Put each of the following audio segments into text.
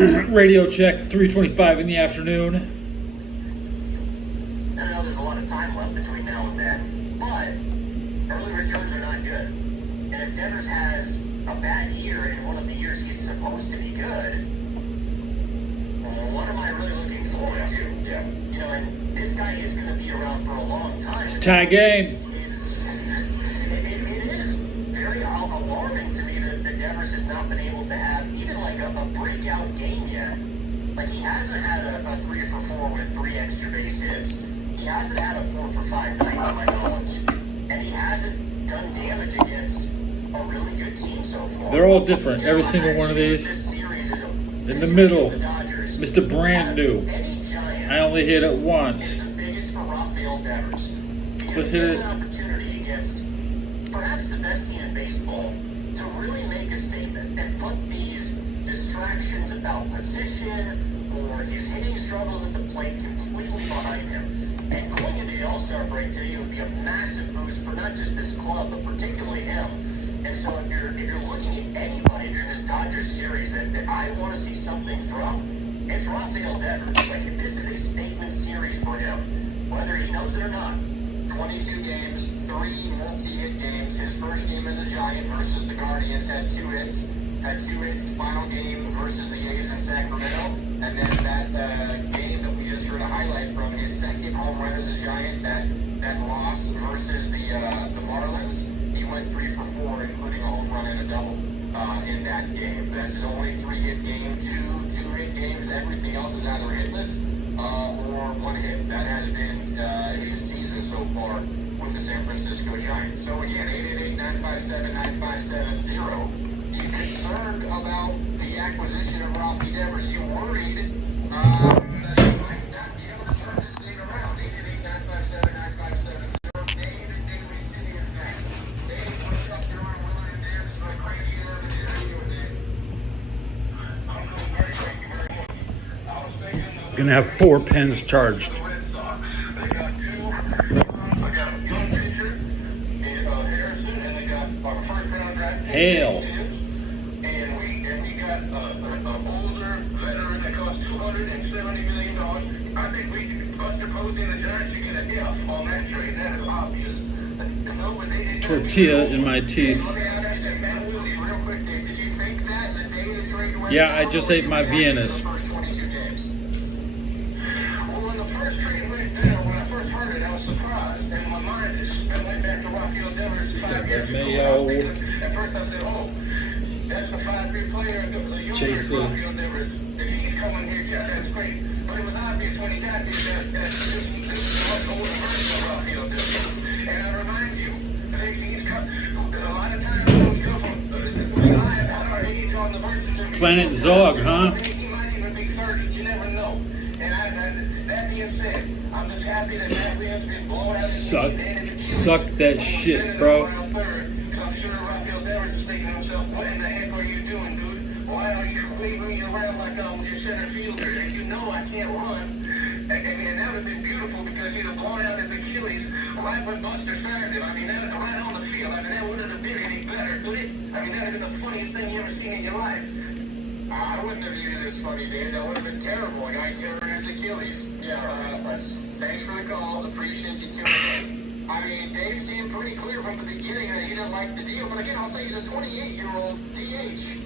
Radio check, 3:25 in the afternoon. I know there's a lot of time left between now and then, but early returns are not good. And if Devers has a bad year in one of the years he's supposed to be good, well, what am I really looking forward to? Yeah. You know, and this guy is going to be around for a long time. It's a tie game. It is very alarming to me that Devers has not been able to have even like a breakout game yet. Like, he hasn't had a 3 for 4 with 3 extra base hits. He hasn't had a 4 for 5 night to my knowledge. And he hasn't done damage against a really good team so far. They're all different, every single one of these. In the middle, Mr. Brand New. I only hit it once. It's the biggest for Rafael Devers. Let's hit it. An opportunity against perhaps the best team in baseball to really make a statement and put these distractions about position or his hitting struggles at the plate completely behind him. And going into the All-Star break today would be a massive boost for not just this club, but particularly him. And so if you're looking at anybody during this Dodgers series that I want to see something from, it's Rafael Devers. Like, if this is a statement series for him, whether he knows it or not. 22 games, 3 multi-hit games. His first game as a Giant versus the Guardians had 2 hits. Had 2 hits final game versus the A's in Sacramento. And then that game that we just heard a highlight from, his second home run as a Giant, that loss versus the Marlins, he went 3 for 4, including a home run and a double in that game. That's his only 3-hit game, 2 2-hit games. Everything else is either hitless or 1 hit. That has been his season so far with the San Francisco Giants. So again, 888-957-9570. You concerned about the acquisition of Rafi Devers? You worried that he might not be able to turn this thing around? 888-957-9570. Dave in Daly City is next. Dave, what's up? You're on Willard and Dibs. My great dealer. How are you, Dave? I'm doing great. Thank you very much. I was thinking Gonna have 4 pens charged. They got 2. I got a young pitcher and Harrison, and they got a first-round draft pick. Hail. And we got an older veteran that costs $270 million. I think we can, Buster Posey and the Giants should get a deal on that trade. That is obvious. Tortilla in my teeth. Yeah, I just ate my Viennas. Well, when the first trade went down, when I first heard it, I was surprised. And my mind just went back to Rafael Devers 5 years ago. Mayo. At first I said, oh, that's a 5-3 player. The younger Chasing. Rafael Devers, if he can come in here, yeah, that's great. But it was obvious when he got here that this was a much older version of Rafael Devers. And I remind you, he's got a lot of times those couples, the guy at our age on the version. Planet Zog, huh? He might even be 30, you never know. And that being said, I'm just happy that Matt Williams been blown out. Suck that shit, bro. I'm sure Rafael Devers is thinking to himself, what in the heck are you doing, dude? Why are you waving me around like I'm your center fielder? And you know I can't run. And that would have been beautiful because he'd have blown out his Achilles right when Buster signed him. I mean, that right on the field. I mean, that wouldn't have been any better, could it? I mean, that would have been the funniest thing you ever seen in your life. I wouldn't have viewed it as funny, Dave. That would have been terrible. A guy tearing his Achilles. Yeah, thanks for the call. Appreciate you tuning in. I mean, Dave seemed pretty clear from the beginning that he didn't like the deal. But again, I'll say he's a 28-year-old DH.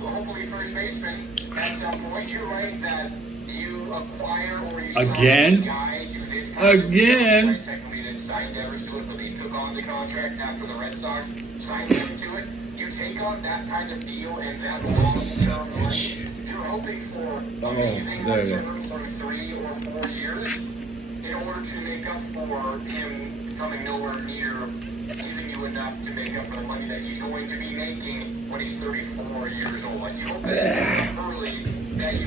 Hopefully first baseman at some point. You're right that you acquire or you sign Again? a guy to this kind of Again? contract. Technically, he didn't sign Devers to it, but he took on the contract after the Red Sox signed him to it. You take on that kind of deal and that long-term money, you're hoping for amazing there you go. return for 3 or 4 years in order to make up for him coming nowhere near giving you enough to make up for the money that he's going to be making when he's 34 years old. Like, you hope that early that you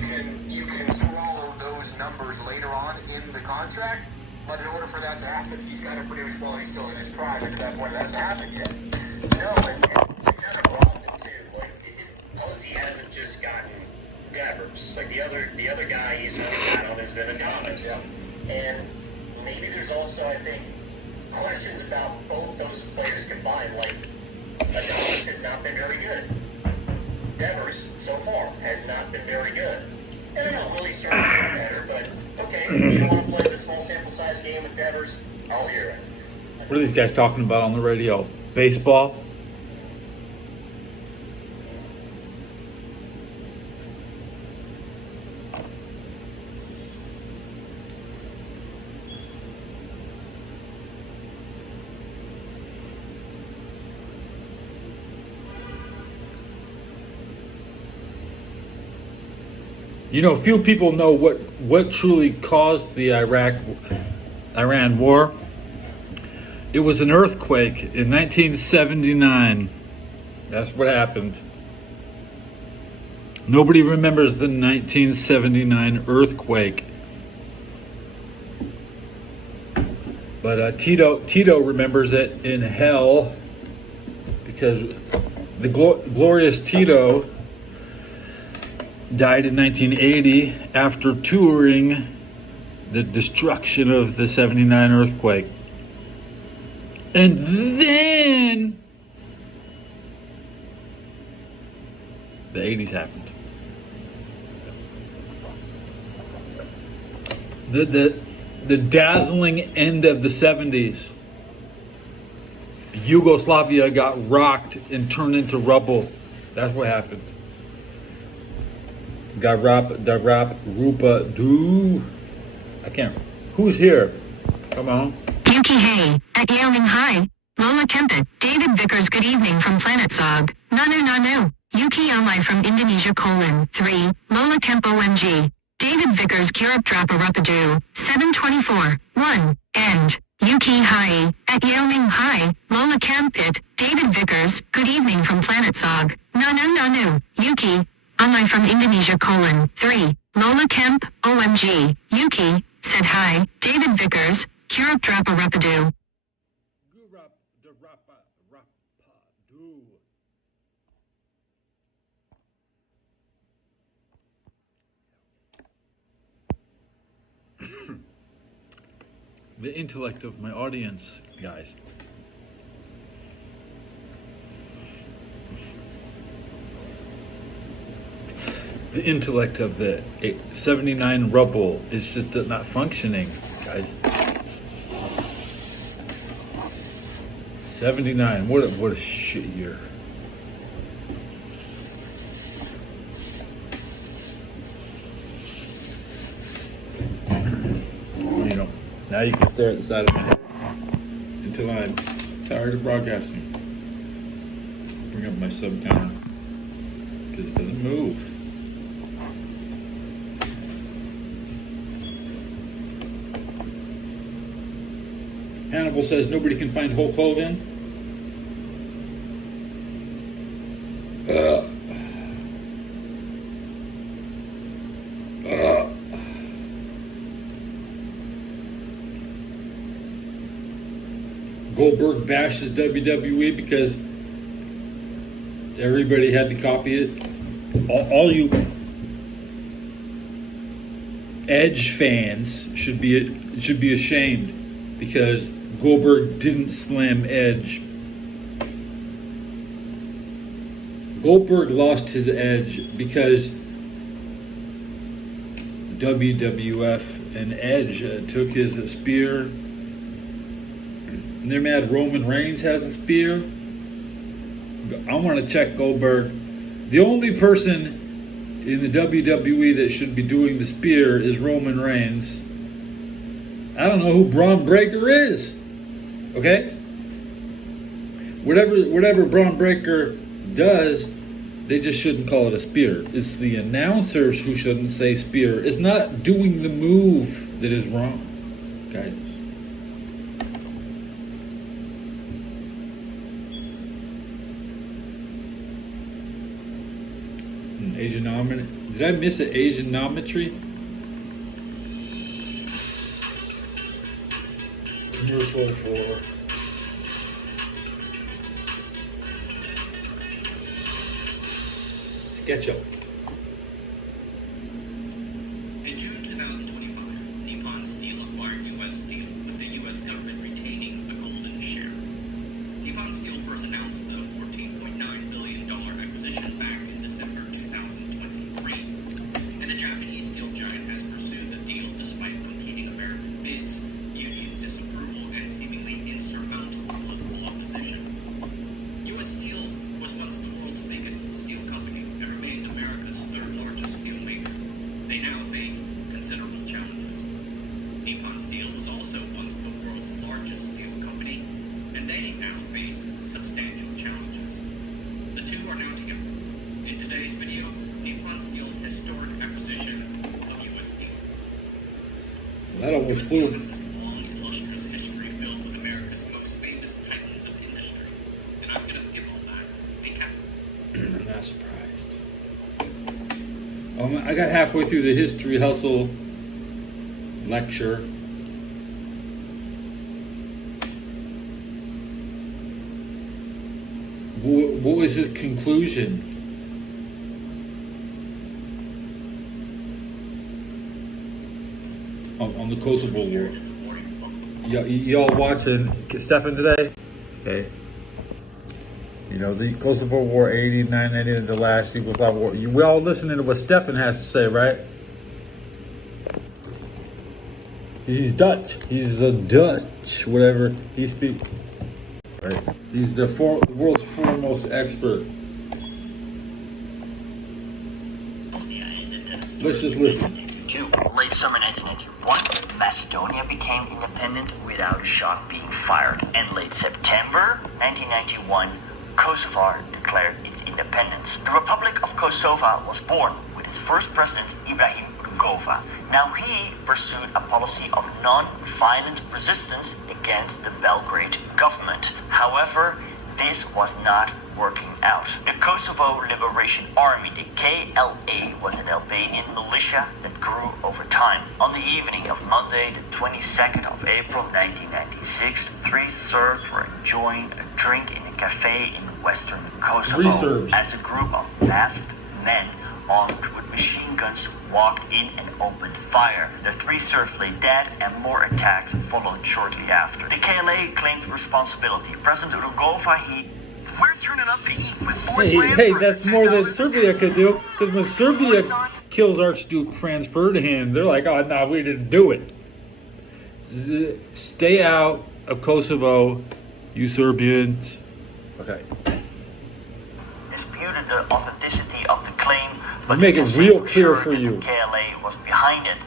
can swallow those numbers later on in the contract. But in order for that to happen, he's got to produce while he's still in his prime. And to that point, it hasn't happened yet. No, and to kind of broaden it too, like, Posey hasn't just gotten Devers. Like, the other guy he's had on has been Adames. Yeah. And maybe there's also, I think, questions about both those players combined. Like, Adames has not been very good. Devers, so far, has not been very good. And I know Willie's starting to get better, but okay, you don't want to play the small sample size game with Devers, I'll hear it. What are these guys talking about on the radio? Baseball? You know, few people know what truly caused the Iran war. It was an earthquake in 1979. That's what happened. Nobody remembers the 1979 earthquake. But Tito remembers it in hell, because the glorious Tito died in 1980 after touring the destruction of the 79 earthquake. And then the 80s happened. The dazzling end of the 70s. Yugoslavia got rocked and turned into rubble. That's what happened. Darap, Rupa, Do. I can't. Who's here? Come on. Yuki Hay, at Yale Ming High. Lola Kempit, David Vickers, good evening from Planet Zog. Nanu. Yuki Omai from Indonesia, 3. Lola Kemp OMG. David Vickers, Kirap Drapa Rupadu, 724, 1. End. Yuki Hai, at Yale Ming High. Lola Kempit, David Vickers, good evening from Planet Zog. Nanu. Yuki Omai from Indonesia, 3. Lola Kemp OMG. Yuki said hi. David Vickers, Kirap Drapa Rupadu. The intellect of my audience, guys. The intellect of the 79 rubble is just not functioning, guys. 79, what a shit year. You know, now you can stare at the side of my head until I'm tired of broadcasting. Bring up my sub counter because it doesn't move. Hannibal says nobody can find Hulk Hogan. Goldberg bashes WWE because everybody had to copy it. All you Edge fans should be ashamed because Goldberg didn't slam Edge. Goldberg lost his edge because WWF and Edge took his spear. And they're mad Roman Reigns has a spear. I want to check Goldberg. The only person in the WWE that should be doing the spear is Roman Reigns. I don't know who Braun Breaker is. Okay? Whatever Braun Breaker does, they just shouldn't call it a spear. It's the announcers who shouldn't say spear. It's not doing the move that is wrong, guys. Asianometry. Did I miss an Asianometry? Commercial for SketchUp. In June 2025, Nippon Steel acquired U.S. Steel, with the U.S. government retaining a golden share. Nippon Steel first announced the $14.9 billion acquisition back in December almost flew. Has this long, illustrious history filled with America's most famous titans of industry. And I'm gonna skip all that. I'm not surprised. I got halfway through the history hustle lecture. What was his conclusion? On the Kosovo War. Y'all watching Stefan today? Okay. You know, the Kosovo War, 89, 90, the last Yugoslav war. We all listening to what Stefan has to say, right? He's Dutch. He's a Dutch, whatever he speaks. Right? He's the world's foremost expert. Let's just listen. Late summer 1991, Macedonia became independent without a shot being fired. And late September 1991, Kosovo declared its independence. The Republic of Kosovo was born with its first president, Ibrahim Rugova. Now he pursued a policy of non-violent resistance against the Belgrade government. However, this was not working out. The Kosovo Liberation Army, the KLA, was an Albanian militia that grew over time. On the evening of Monday, the 22nd of April 1996, 3 Serbs were enjoying a drink in a cafe in western Kosovo. 3 Serbs. As a group of masked men armed with machine guns walked in and opened fire. The 3 Serbs lay dead and more attacks followed shortly after. The KLA claimed responsibility. President Rugova, we're turning up the heat with force Hey, that's more than Serbia could do. Because when Serbia kills Archduke Franz Ferdinand, they're like, oh, no, we didn't do it. Stay out of Kosovo, you Serbians. Okay. Disputed the authenticity of the claim, but Make it real clear sure for that you. the KLA was behind it.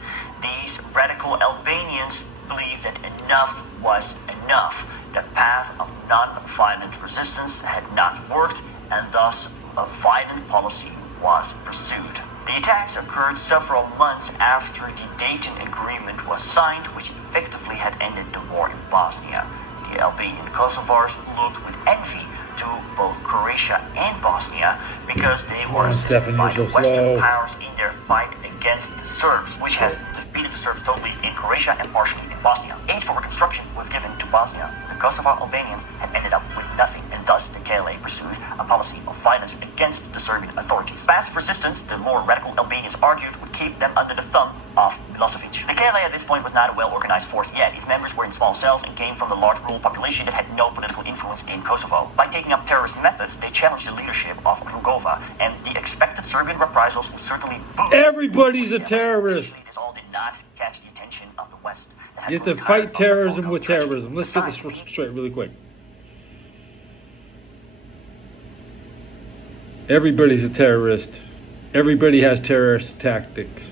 These radical Albanians believed that enough was enough. The path of non-violent resistance had not worked, and thus a violent policy was pursued. The attacks occurred several months after the Dayton Agreement was signed, which effectively had ended the war in Bosnia. The Albanian Kosovars looked with envy to both Croatia and Bosnia because they were assisted by the Western powers in their fight against the Serbs, which has defeated the Serbs totally in Croatia and partially in Bosnia. Aid for reconstruction was given to Bosnia. The Kosovo Albanians had ended up with nothing, and thus the KLA pursued a policy of violence against the Serbian authorities. Passive resistance, the more radical Albanians argued, would keep them under the thumb of Milosevic. The KLA at this point was not a well-organized force yet. Its members were in small cells and came from the large rural population that had no political influence in Kosovo. By taking up terrorist methods, they challenged the leadership of Rugova, and the expected Serbian reprisals would certainly boost. Everybody's a terrorist. This all did not catch the attention of the West. You have to fight terrorism with terrorism. Let's get this straight really quick. Everybody's a terrorist. Everybody has terrorist tactics.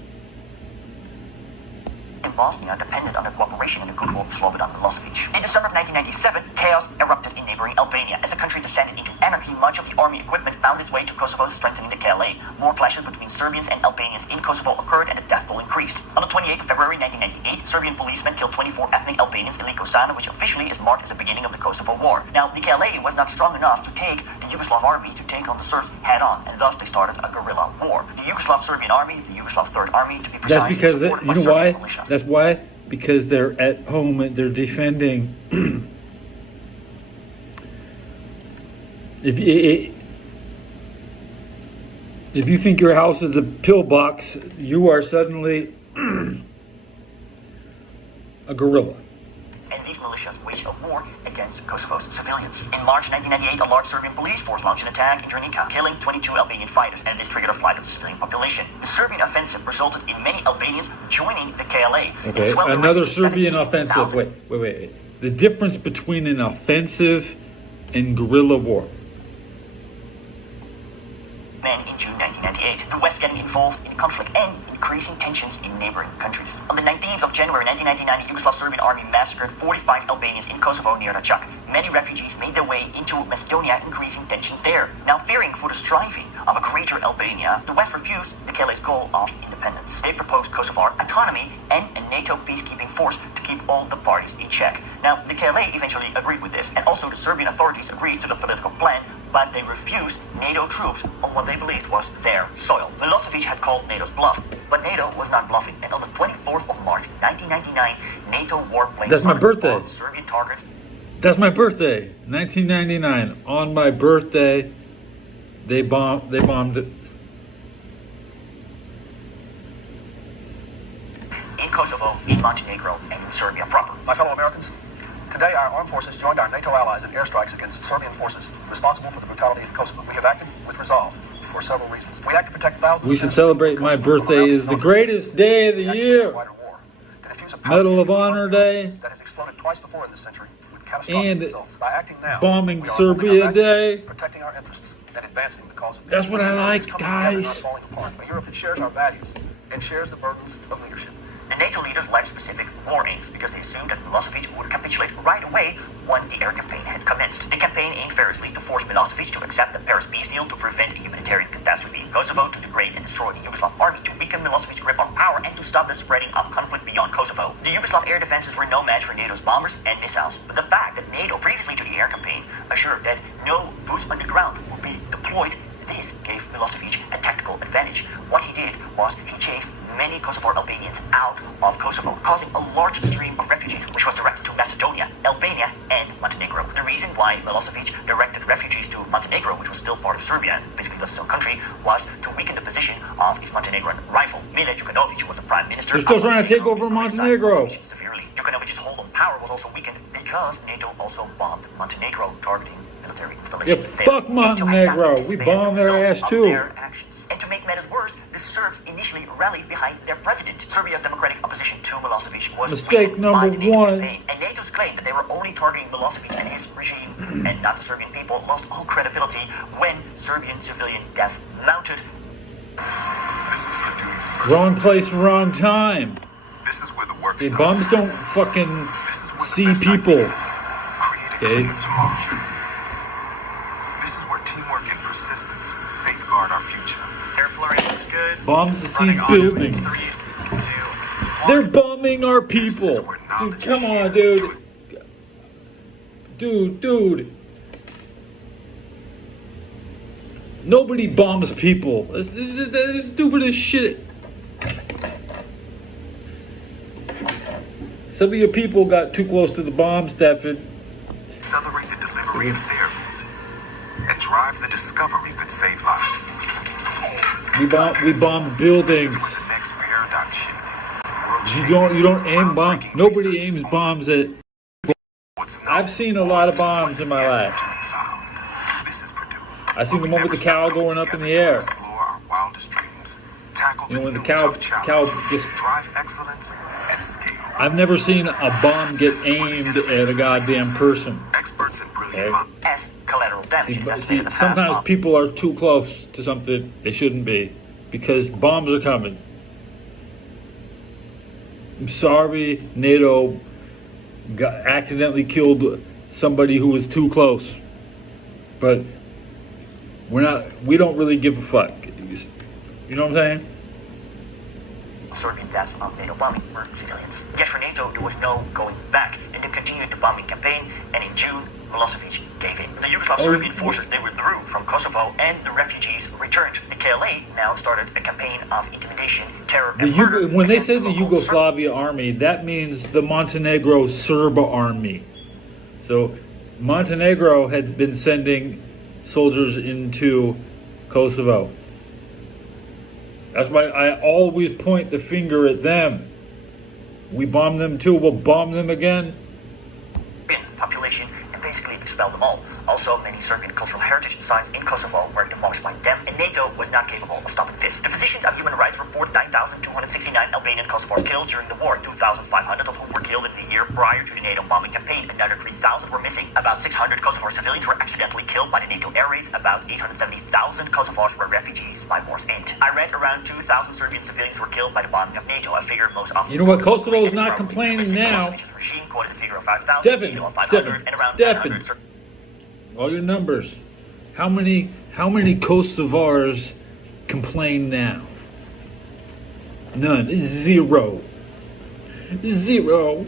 Bosnia depended on the cooperation and the goodwill of Slobodan Milosevic. In December of 1997, chaos erupted in neighboring Albania. As the country descended into anarchy, much of the army equipment found its way to Kosovo, strengthening the KLA. More clashes between Serbians and Albanians in Kosovo occurred, and the death toll increased. On the 28th of February 1998, Serbian policemen killed 24 ethnic Albanians in Likosana, which officially is marked as the beginning of the Kosovo War. Now, the KLA was not strong enough to take the Yugoslav army to take on the Serbs head-on, and thus they started a guerrilla war. The Yugoslav-Serbian army, the Yugoslav Third Army, to be precise, That's because, supported you by know why? Serbian militia. That's why? Because they're at home and they're defending. If you think your house is a pillbox, you are suddenly a guerrilla. And these militias waged a war against Kosovo's civilians. In March 1998, a large Serbian police force launched an attack in Drnica, killing 22 Albanian fighters, and this triggered a flight of the civilian population. The Serbian offensive resulted in many Albanians joining the KLA. Okay, another Serbian offensive. Wait. The difference between an offensive and guerrilla war. Men in June 1998, the West getting involved in conflict and increasing tensions in neighboring countries. On the 19th of January 1999, the Yugoslav Serbian army massacred 45 Albanians in Kosovo near Racak. Many refugees made their way into Macedonia, increasing tensions there. Now, fearing for the striving of a greater Albania, the West refused the KLA's goal of independence. They proposed Kosovar autonomy and a NATO peacekeeping force to keep all the parties in check. Now, the KLA eventually agreed with this, and also the Serbian authorities agreed to the political plan, but they refused NATO troops on what they believed was their soil. Milosevic had called NATO's bluff, but NATO was not bluffing, and on the 24th of March 1999, NATO warplanes That's my started birthday. bombing Serbian targets. That's my birthday, 1999. On my birthday, they bombed it. In Kosovo, in Montenegro, and in Serbia proper. My fellow Americans, today our armed forces joined our NATO allies in airstrikes against Serbian forces responsible for the brutality in Kosovo. We have acted with resolve for several reasons. We act to protect thousands. We should celebrate my birthday is the greatest day of the year. Medal of Honor Day that has exploded twice before in this century with catastrophic and results. By acting now, bombing we are holding Serbia our values, Day. protecting our interests, and advancing the cause of peace. That's what I like, It's coming together, not guys. falling apart. A Europe that shares our values and shares the burdens of leadership. The NATO leaders lacked specific war aims because they assumed that Milosevic would capitulate right away once the air campaign had commenced. The campaign aimed fiercely to force Milosevic to accept the Paris peace deal to prevent a humanitarian catastrophe in Kosovo, to degrade and destroy the Yugoslav army, to weaken Milosevic's grip on power, and to stop the spreading of conflict beyond Kosovo. The Yugoslav air defenses were no match for NATO's bombers and missiles, but the fact that NATO previously to the air campaign assured that no boots on the ground would be deployed, this gave Milosevic a tactical advantage. What he did was he chased many Kosovar Albanians out of Kosovo, causing a large stream of refugees, which was directed to Macedonia, Albania, and Montenegro. The reason why Milosevic directed refugees to Montenegro, which was still part of Serbia, basically the own country, was to weaken the position of his Montenegrin rival, Mile Đukanović, who was the prime minister. They're still of trying to take over Montenegro. Montenegro. Severely. Đukanovic's hold on power was also weakened because NATO also bombed Montenegro, targeting military installations. Yeah, there. fuck NATO had Montenegro. not We anticipated bombed the their results ass of too. their actions. And to make matters worse, the Serbs initially rallied behind their president. Serbia's democratic opposition to Milosevic was Mistake weakened number by the NATO one. campaign. And NATO's claim that they were only targeting Milosevic and his regime and not the Serbian people lost all credibility when Serbian civilian death mounted. This is for doing first. Wrong place, wrong time. This is where the work Okay, starts. bombs don't fucking This is where the see best people. ideas create a Okay. cleaner tomorrow. This is where teamwork and persistence safeguard our future. Air flurry looks good. Bombs to see Running on buildings. 3, 2, They're bombing our people. This is where knowledge Dude, come is on, shared. dude. Nobody bombs people. That's stupid as shit. Some of your people got too close to the bomb, Stefan. Accelerate the delivery of therapies and drive the discoveries that save lives. We bomb This buildings. is where the next paradigm shift. World You don't aim bomb. groundbreaking Nobody research aims is bombs at. what's known I've seen a lot of is bombs what's in my yet life. to be found. This is Purdue. I seen the We one with never the cow stop going coming up in the together to air. Explore our wildest dreams. Tackle You know, when the new cow tough challenges, just. drive excellence and scale. I've never seen a bomb get aimed at a goddamn person. Experts in brilliant Okay. minds. As collateral damage. See, is but estimated see, at half sometimes of- people are too close to something they shouldn't be because bombs are coming. I'm sorry, NATO accidentally killed somebody who was too close, but we don't really give a fuck. You know what I'm saying? Serbian deaths of NATO bombing were civilians. Yet for NATO, there was no going back, and they continued the bombing campaign, and in June, Milosevic gave in. The Yugoslav Serbian forces, they withdrew from Kosovo, and the refugees returned. The KLA now started a campaign of intimidation, terror, and murder. When they against say the local Yugoslavia army, that means the Montenegro Serb army. So Montenegro had been sending soldiers into Kosovo. That's why I always point the finger at them. We bomb them too, we'll bomb them again. Serbian population and basically expelled them all. Also, many Serbian cultural heritage sites in Kosovo were demolished by them, and NATO was not capable of stopping this. The physicians of human rights report 9,269 Albanian Kosovars killed during the war, 2,500 of whom were killed in the year prior to the NATO bombing campaign. Another 3,000 were missing. About 600 Kosovar civilians were accidentally killed by the NATO air raids. About 870,000 Kosovars were refugees by war's end. I read around 2,000 Serbian civilians were killed by the bombing of NATO, a figure most often... You know what? Kosovo is not complaining now. Regime quoted the figure of 5,000, Stefan, NATO of 500, and around Stefan. 900 All your numbers. How many Kosovars complain now? None. Zero. Zero.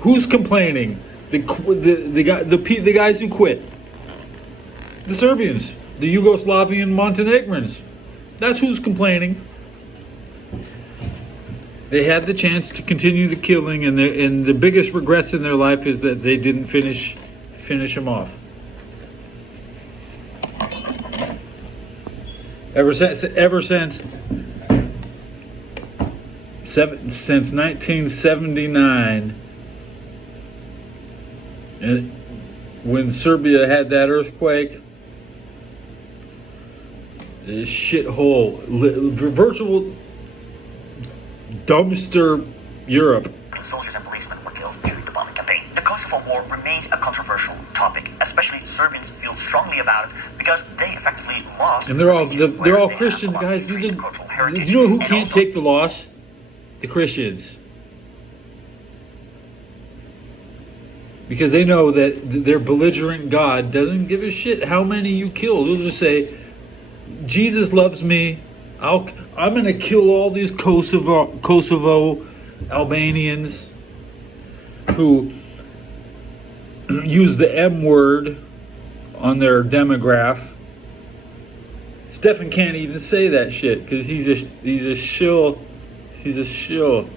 Who's complaining? The guys who quit. The Serbians, the Yugoslavian Montenegrins. That's who's complaining. They had the chance to continue the killing, and the biggest regrets in their life is that they didn't finish them off. Ever since 1979, and when Serbia had that earthquake, this shithole, virtual dumpster Europe. Soldiers and policemen were killed during the bombing campaign. The Kosovo War remains a controversial topic, especially Serbians feel strongly about it because they effectively lost. And they're all Christians, guys. Do you know who can't take the loss? The Christians. Because they know that their belligerent God doesn't give a shit how many you kill. They'll just say, Jesus loves me. I'm going to kill all these Kosovo Albanians who use the M word on their demograph. Stefan can't even say that shit because he's a shill. He's a shill.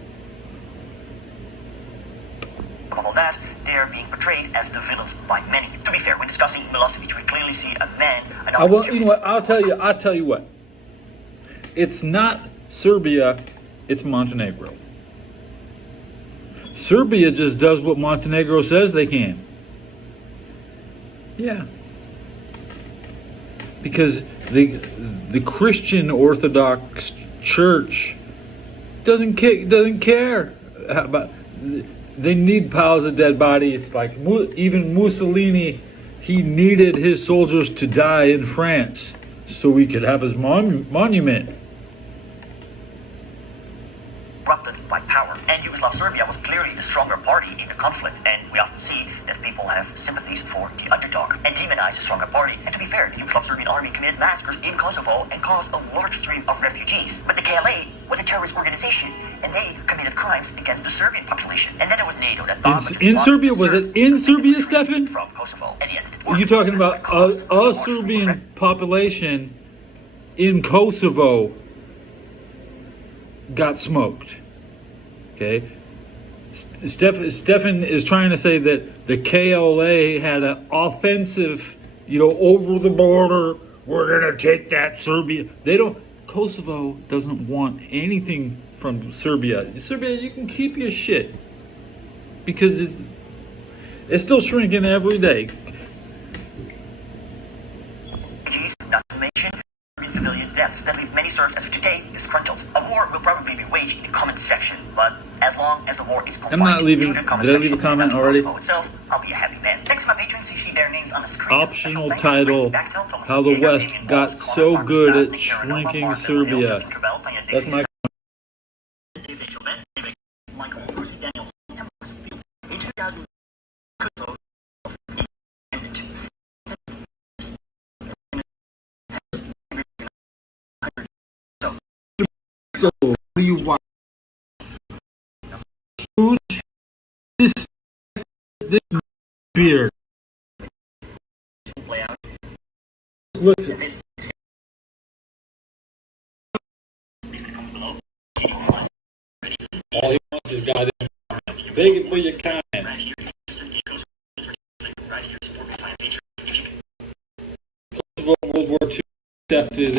Above all that, they are being portrayed as the villains by many. To be fair, when discussing Milosevic, we clearly see a man. You know what? I'll tell you what. It's not Serbia, it's Montenegro. Serbia just does what Montenegro says they can. Yeah. Because the Christian Orthodox Church doesn't care about. They need piles of dead bodies. Like even Mussolini, he needed his soldiers to die in France so he could have his monument. Corrupted by power, and Yugoslav Serbia was clearly the stronger party in the conflict, and we often see that people have sympathies for the underdog and demonize the stronger party. And to be fair, the Yugoslav Serbian army committed massacres in Kosovo and caused a large stream of refugees. But the KLA was a terrorist organization, and they committed crimes against the Serbian population. And then there was NATO that in Serbia, was it in Serbia, Stefan? From Kosovo, and Are you talking about a Serbian population in Kosovo got smoked? Okay, Stefan is trying to say that the KLA had an offensive, over the border. We're gonna take that Serbia. Kosovo doesn't want anything from Serbia. Serbia, you can keep your shit because it's still shrinking every day. Not to mention civilian deaths that leave many Serbs as of today disgruntled. A war will probably be waged in the comment section, but as long as the war is confined I'm not leaving. to the comment Did I leave a section comment of already? Kosovo itself, I'll be a happy man. Thanks to my patrons, you see their names on the screen. Optional title: How the West got so good at shrinking Serbia. That's my. So, what do you want? This beard. Look. All he wants is goddamn comments. Beg it for your comments. Kosovo World War II accepted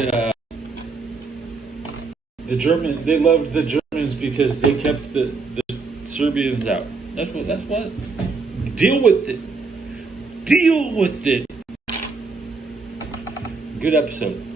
the German. They loved the Germans because they kept the Serbians out. That's what. Deal with it. Good episode.